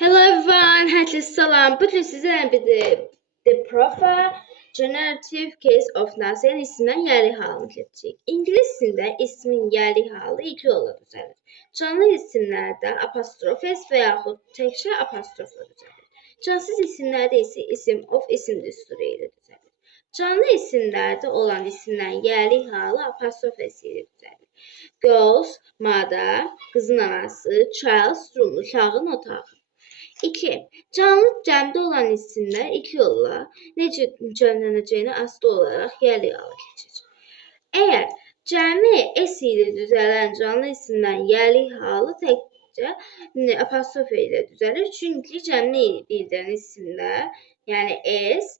Hello everyone, herkese selam. Bugün sizlerle birlikte The Proper Generative Case of Nazi'nin isminden yerli halını keçəcəyik. İngilis dilində ismin yerli halı iki yolla düzəlir. Canlı isimlərdə apostrof s və yaxud təkcə apostrofla düzəlir. Cansız isimlərdə isə isim of isim düsturu ilə düzəlir. Canlı isimlərdə olan isimlərin yerli halı apostrof s ilə düzəlir. Girls, mother, qızın anası, child, room, uşağın otağı. 2. Canlı cəmdə olan isimlər iki yolla necə cəmlənəcəyini asılı olaraq yerli hala keçir. Əgər cəmi s ilə düzələn canlı isimlərin yerli halı təkcə apostrof ilə düzəlir. Çünki cəmli bildirən isimlər, yəni s,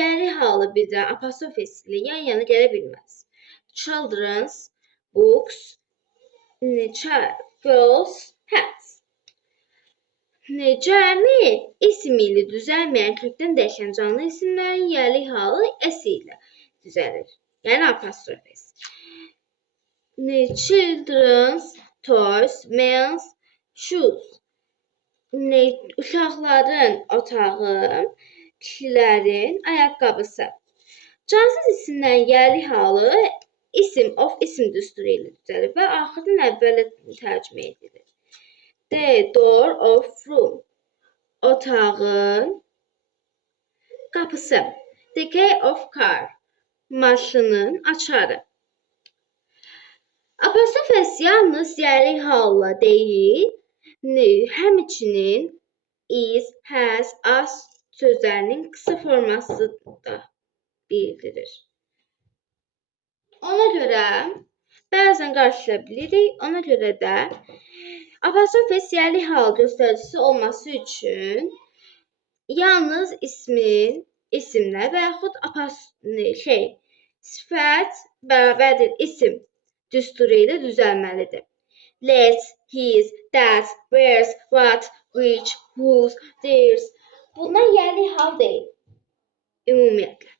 yerli halı bildirən apostrof s ilə yan-yana gələ bilməz. Children's, books, girls, hats. Cəmi isim ilə düzəlməyən kökdən dəyişən canlı isimlərin yerli halı s ilə düzəlir. Yəni apostrof s. Children's, toys, men's, shoes. Uşaqların otağı, kişilərin ayaqqabısı. Cansız isimlərin yerli halı isim of isim düsturu ilə düzəlir və axırdan əvvələ tərcümə edilir. The door of room. Otağın qapısı. The key of car. Maşının açarı. Apostrof s yalnız yerli halla deyil, həmçinin is, has, as sözlərinin qısa forması da bildirir. Ona görə bəzən qarşılaşa bilirik. Ona görə də apostrof s yerli hal göstəricisi olması üçün yalnız isimlər və yaxud sifət bərabərdir isim düsturu ilə düzəlməlidir. Let, his, that, where's, what, which, whose, theirs. Bunlar yerli hal deyil. Ümumiyyətlə.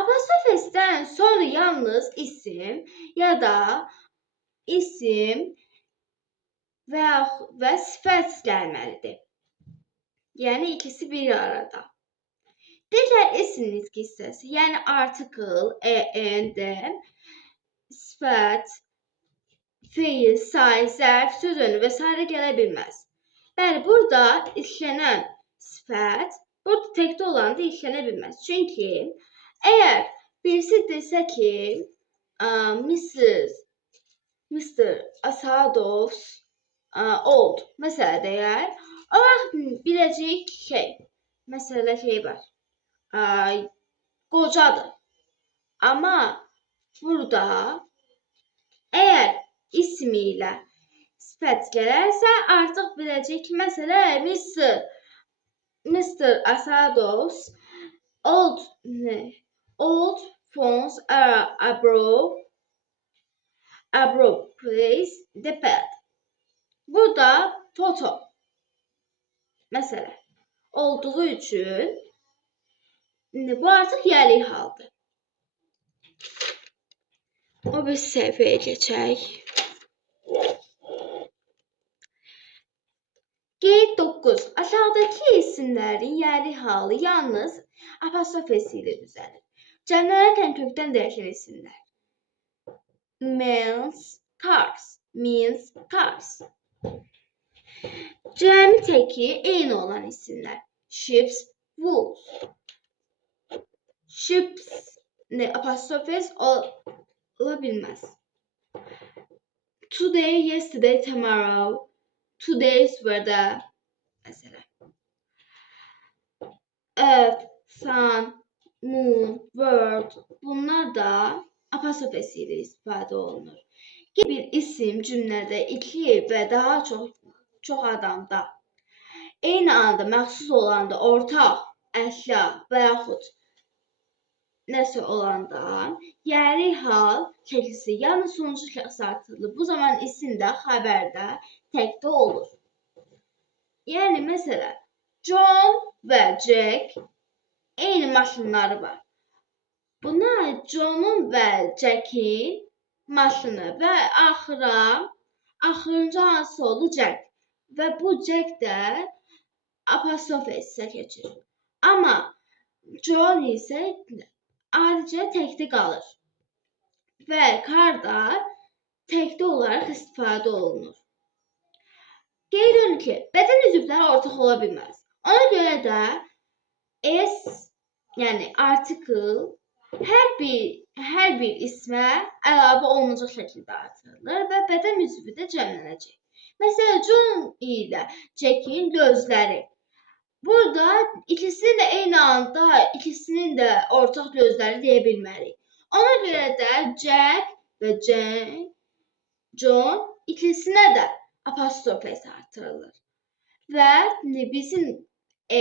Apostrof s-dən sonra yalnız isim ya da isim və sifət gəlməlidir. Yəni ikisi bir arada. Digər isim nitqi hissəsi, yəni article, en, sifət, feil, say, zərf, söz önü və s. gələ bilməz. Bəli, burada işlənən sifət, burada təkdə olan da işlənə bilməz. Çünki əgər birisi desə ki, Mr. Asadov's old, məsələ deyər, o vaxt biləcəyik məsələ var, qocadır. Amma burada əgər isim ilə sifət gələrsə, artıq biləcəyik ki, məsələ Mr. Asadov's old phones are abroad place the bed. Burada foto məsələ olduğu üçün bu artıq yerli haldır. O bir səhifəyə keçək. Qeyd 9. Aşağıdakı isimlərin yerli halı yalnız apostrof s ilə düzəlir. Cəmlənərkən kökdən dəyişən isimlər. Men's cars. Cəmi təki eyni olan isimlər. Ships, wolves. Ships apostrof s ola bilməz. Today, yesterday, tomorrow. Today's weather. Məsələn. Earth, sun, moon, world. Bunlar da apostrof s ilə istifadə olunur. Bir isim cümlədə iki və daha çox adamda eyni anda məxsus olanda, ortaq, əşya və yaxud nəsə olanda yerli hal şəklisi yalnız sonuncu şəxs artırılır. Bu zaman isim də xəbərdə təkdə olur. Yəni məsələn, John və Jack eyni maşınları var. Bunlar John'un və Jack'in maşını və axırıncı hansı oldu? Jack. Və bu Jack də apostrof S keçir. Amma John isə adicə təkdə qalır və karda təkdə olaraq istifadə olunur. Qeyd edin ki, bədən üzvləri ortaq ola bilməz. Ona görə də S, yəni artikel hər bir ismə əlavə olunacaq şəkildə artırılır və bədən üzvü də cəmlənəcək. Məsələn, John ilə Jack'in gözləri. Burada ikisinin də eyni anda ikisinin də ortaq gözləri deyə bilmərik. Ona görə də Jack və John ikisinə də apostrof S artırılır. Və bizim A,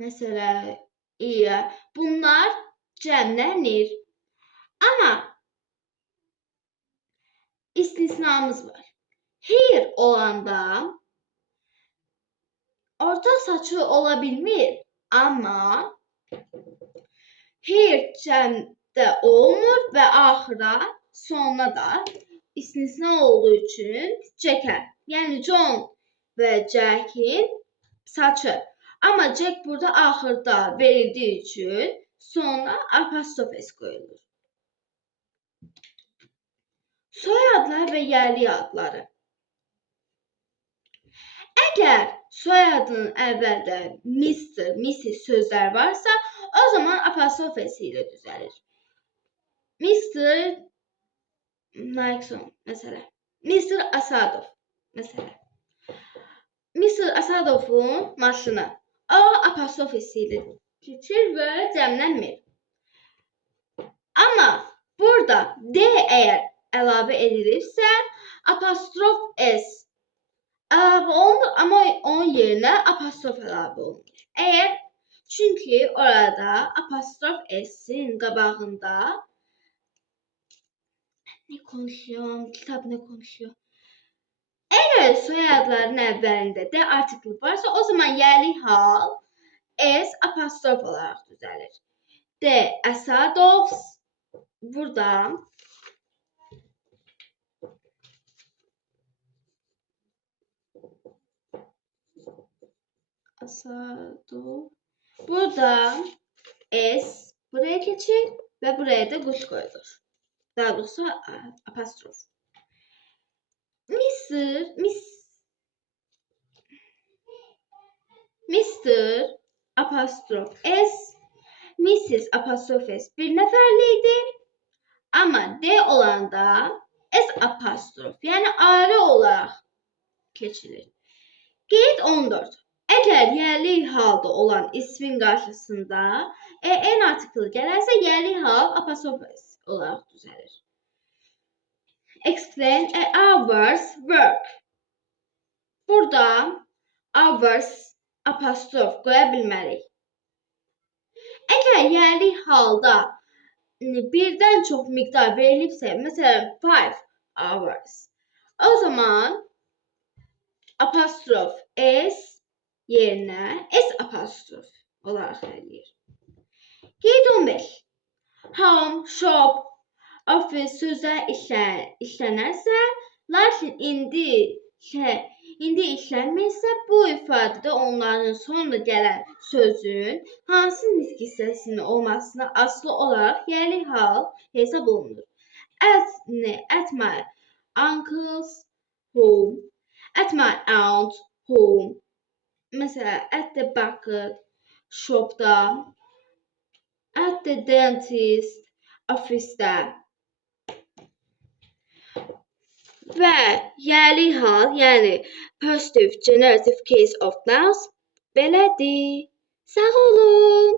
məsələn, İ, bunlar cəmlənir. Amma istisnamız var. Here olanda ortaq saçı ola bilmir, amma here cəmdə olmur və axıra, sonuna da istisna olduğu üçün Jack'ə, yəni John və Jack'in saçı. Amma Jack burada axırda verildiyi üçün sonra apostrof S qoyulur. Soyadlar və yerli adları. Əgər soyadının əvvəldə Mr, Mrs sözlər varsa, o zaman apostrof S ilə düzəlir. Mr. Nixon, məsələn. Mr. Asadov, məsələn. Mr. Asadovun maşını. O apostrof S ilə keçir və cəmlənmir. Amma burada D əgər əlavə edilirsə, apostrof S əlavə olunur, amma onun yerinə apostrof əlavə olunur. Çünki orada apostrof S-in qabağında kitab nə konuşuyor? Əgər soyadların əvvəlində D artikli varsa, o zaman yerli hal S apostrof olaraq düzəlir. D Asadovs, burada Asadov, burada S buraya keçir və buraya da quş qoyulur. Daha doğrusu apostrof. Mr. apostrof S, Mrs. apostrof S bir nəfərliydi. Amma D olanda S apostrof, yəni ayrı olaraq keçilir. Qeyd 14. Əgər yerli halda olan ismin qarşısında EN artikli gələrsə, yerli hal apostrof S olaraq düzəlir. Explain hours work. Burada hours apostrof qoya bilmərik. Əgər yerli halda birdən çox miqdar verilibsə, məsələn 5 hours, o zaman apostrof S yerinə S apostrof olaraq eləyir. Qeyd 15. Home, shop, office sözlər işlənərsə, lakin indi işlənmirsə, bu ifadədə onların sonra gələn sözün hansı nitq hissəsinin olmasına asılı olaraq yerli hal hesab olunur. At my uncle's home, at my aunt's home, məsələn, at the baker shopda, at the dentist ofisdə. Və yerli hal, yəni positive generative case of nouns belədir. Sağ olun.